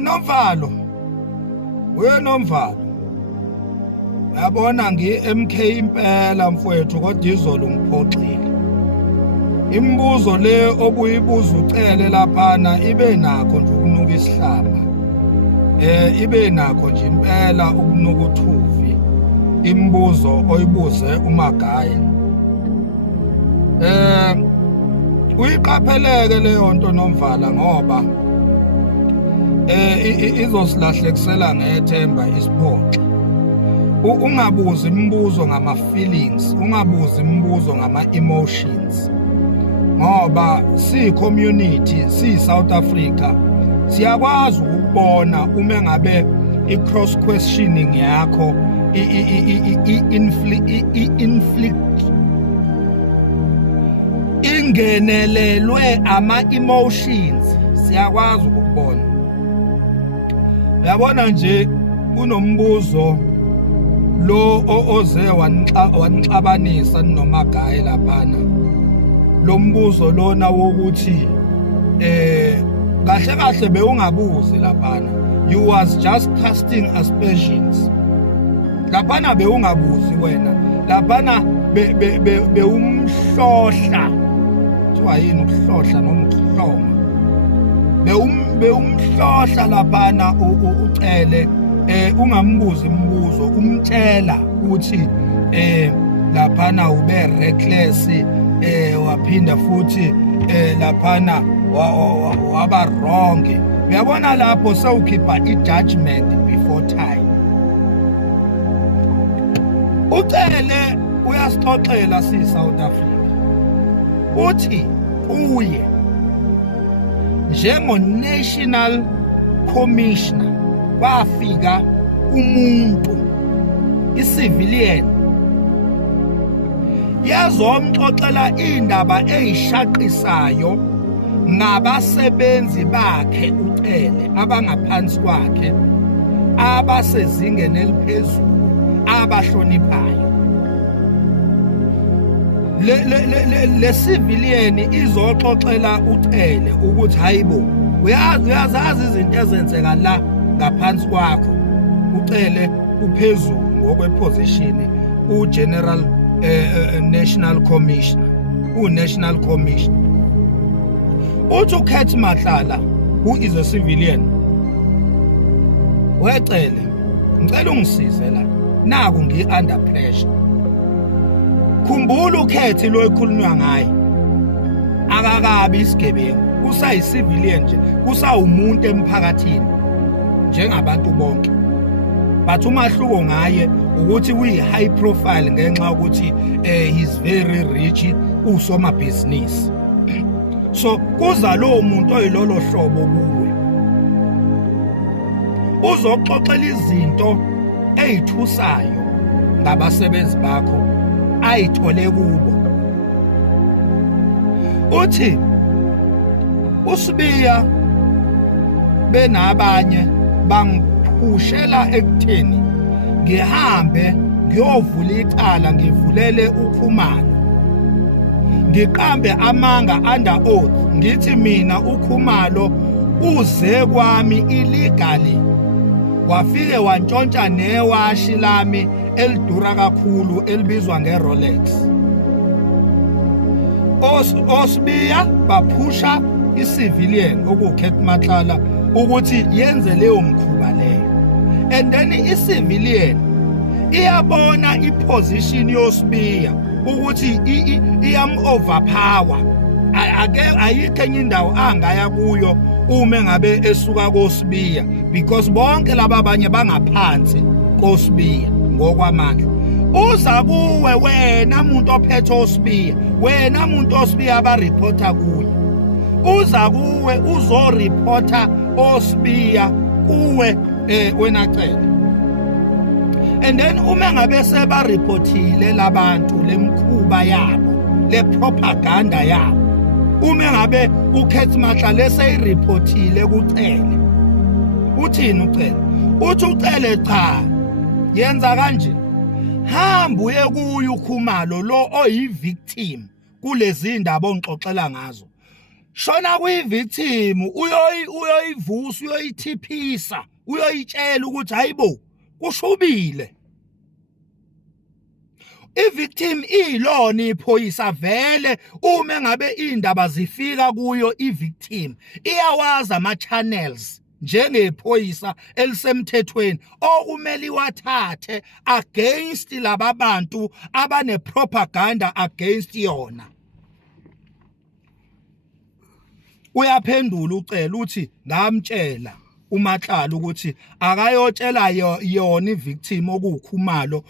Nomvalo. Nomvalo. Yabona ngi-MK impela mfowethu kodwa izolo ngiphoxile. Imibuzo le obuyibuza ucele laphana ibe nakho nje ukunuka isihlamba. Ibe nakho nje impela ukunuka uthuvi. Imibuzo oyibuze uMagayi. Uyiqapheleke leyo nto Nomvala ngoba izosilahlekisela ngethemba isiphoxa. Ungabuzi imibuzo ngama feelings, ungabuzi imibuzo ngama emotions. Ngoba si community, si South Africa, siyakwazi ukubona uma ngabe I cross questioning yakho inflict ingenelelwe ama emotions, siyakwazi ukubona. Uyabona nje kunombuzo lo oze wanixabanisa noMagayi laphana. Lo mbuzo lona wokuthi kahle kahle bewungabuzi laphana, you was just casting aspersions. Laphana bewungabuzi wena, laphana bewumhlohla. Kuthiwa yini ukuhlohla noma ukuhloma? Bewumhlohla laphana ucele ungambuzi imibuzo, umtshela ukuthi laphana ube reckless, waphinda futhi laphana waba wrong. Uyabona lapho sewukhipha i-judgment before time. Ucele uyasixoxela si South Africa uthi uye njengo National Commissioner kwafika umuntu i-civilian yazomxoxela indaba ezishaqisayo ngabasebenzi bakhe ucele abangaphansi kwakhe abasezingeni eliphezulu abahloniphayo. Le civilian izoxoxela ucele ukuthi hayibo uyazazi izinto ezenzeka la ngaphansi kwakho. Ucele uphezulu ngokweposition uGeneral National Commissioner, uNational Commissioner. Uthi uKhethi Matlala, who is a civilian, wecele ngicela ungisize la naku ngi-under pressure. Khumbula uKhethi lo ekhulunywa ngaye akakabi isigebengu, usayicivilian nje, kusawumuntu emphakathini njengabantu bonke. But umahluko ngaye ukuthi uyi high profile ngenxa ukuthi he's very rich, usoma business. So kuza lo muntu oyilolo hlobo kuwe uzoxoxela izinto ezithusayo ngabasebenzi bakho ayithole kubo. Uthi uSibiya benabanye bangiphushela ekutheni ngihambe ngiyovula icala, ngivulele uKhumalo, ngiqambe amanga under oath ngithi mina uKhumalo uze kwami illegally, wafike wantshontsha newashi lami elidura kakhulu elibizwa ngeRolex. Osibiya baphusha i-civilian okuKhethi Matlala ukuthi yenze leyo mkhuba leyo, and then i-civilian iyabona iposition yoSibiya ukuthi iyam-overpower. Ayikho enye indawo angaya kuyo uma ngabe esuka koSibiya, because bonke laba abanye bangaphansi koSibiya ngokwamandla. Uza kuwe wena muntu ophethe oSibiya, wena muntu oSibiya abareporta kuye, uza kuwe uzoreporta oSibiya kuwe wena cele. And then uma ngabe sebareportile labantu lemkhuba yabo, le propaganda yabo, uma ngabe uKhethi Matlala seyireportile kucele, uthini ucele? Uthi ucele cha yenza kanje, hamba uye kuye uKhumalo lo oyi victim kulezi indaba ongixoxela ngazo, shona kuyi-victim uyoyivusa uyoyithiphisa uyoyitshela ukuthi hayibo kushubile. I-victim ilona iphoyisa vele uma ngabe indaba zifika kuyo i-victim iyawazi ama-channels njengephoyisa elisemthethweni okumele iwathathe against laba bantu abane-propaganda against yona. Uyaphendula ucela uthi ngamtshela uMatlala ukuthi akayotshela yona i-victim okukhumalo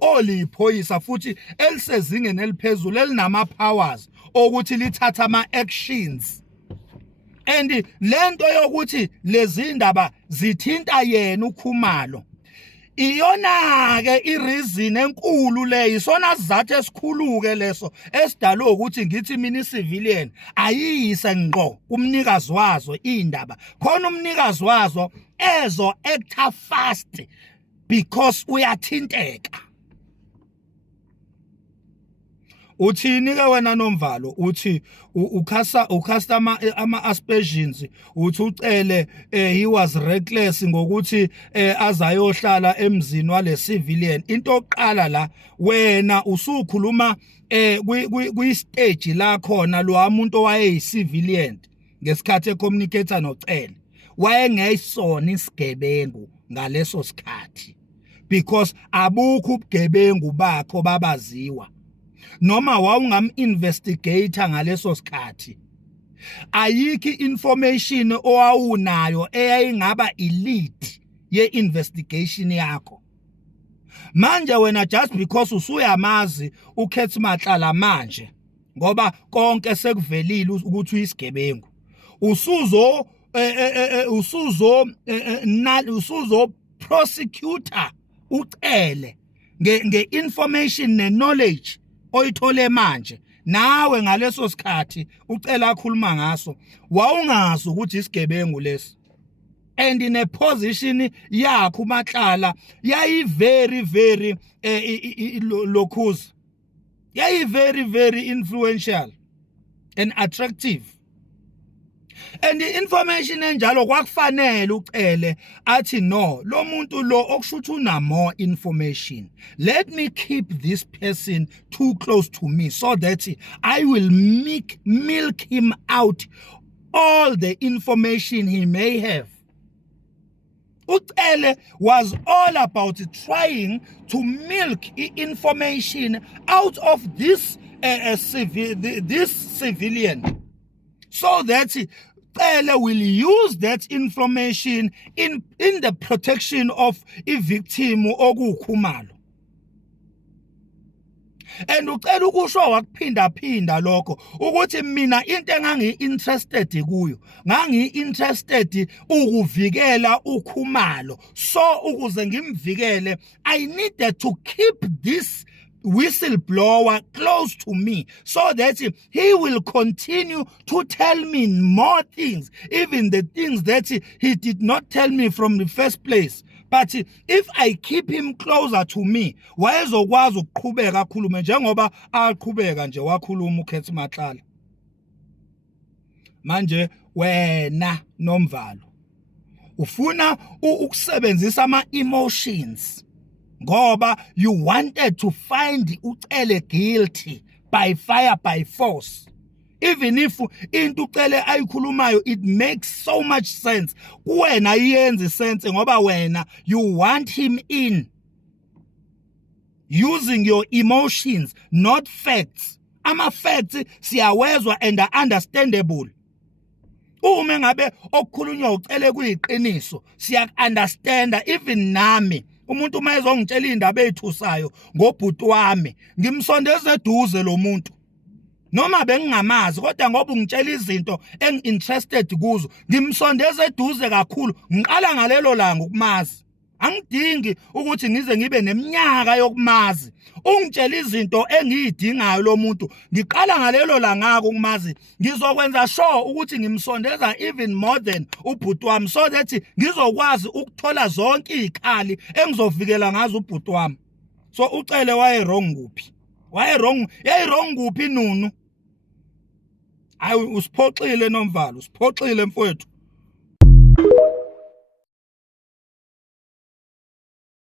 oliphoyisa futhi elisezingeni eliphezulu elinama-powers okuthi lithatha ama-actions. And lento yokuthi lezi ndaba zithinta yena uKhumalo iyona-ke i-reason enkulu leyo, isona sizathu esikhulu-ke leso esidalwe ukuthi ngithi mina i-civilian ayiyise ngqo kumnikazi wazo iy'ndaba khona umnikazi wazo ezo-actor fast because uyathinteka. Uthini-ke wena Nomvalo? Uthi ukhasta ama-aspersions uthi ucele he was reckless ngokuthi azayohlala emzini wale civilian. Into yokuqala la wena usukhuluma kwi-stage la khona lo muntu owayeyi-civilian ngesikhathi ecommunicator nocele wayengeyisona isigebengu ngaleso sikhathi because abukho ubugebengu bakho babaziwa noma wawungam-investigator ngaleso sikhathi. Ayikho information owawunayo eyayingaba elite ye-investigation yakho. Manje wena just because usuyamazi uKhethi Matlala manje ngoba konke sekuvelile ukuthi uyisigebengu usuzo prosecutor ucele nge-information ne-knowledge oyithole manje nawe ngaleso sikhathi ucela akhuluma ngaso wawungazi ukuthi isigebengu lesi. And in a position yakho uMatlala yayi very locus, yayi very influential and attractive. And the information enjalo kwakufanele ucele athi no lo muntu lo okushuthu una more information, let me keep this person too close to me so that I will milk him out all the information he may have. Ucele was all about trying to milk information out of this civilian so that Ucele will use that information in the protection of a victim okuKhumalo. And ucela ukusho wakuphinda lokho ukuthi mina into engangi-interested kuyo ngangi-interested ukuvikela uKhumalo, so ukuze ngimvikele I needed to keep this whistleblower close to me so that he will continue to tell me more things, even the things that he did not tell me from the first place. But if I keep him closer to me, wayezokwazi ukuqhubeka akhulume njengoba aqhubeka nje wakhuluma uKhethi Matlala. Manje wena Nomvalo ufuna ukusebenzisa ama-emotions ngoba you wanted to find ucele guilty by fire by force. Even if into ucele ayikhulumayo it makes so much sense kuwena iyenze sense ngoba wena you want him in using your emotions, not facts. Ama-facts siyawezwa and are understandable. Uma ngabe okukhulunywa ucele kuyiqiniso siya-understanda. Even nami umuntu uma ezongitshela indaba ethusayo ngobhuti wami ngimsondeza eduze lo muntu noma bengingamazi kodwa ngoba ungitshela izinto engi-interested kuzo ngimsondeza eduze kakhulu. Ngiqala ngalelo langa ukumazi, angidingi ukuthi ngize ngibe neminyaka yokumazi. Ungitshela izinto engiyidingayo lo muntu ngiqala ngalelo langa ukumazi, ngizokwenza sure ukuthi ngimsondeza even more than ubhuti wami so that ngizokwazi ukuthola zonke izikhali engizovikela ngazo ubhuti wami. So ucele waye wrong kuphi? Waye wrong, yayi wrong kuphi Nunu? hayi usiphoxile Nomvalo usiphoxile mfowethu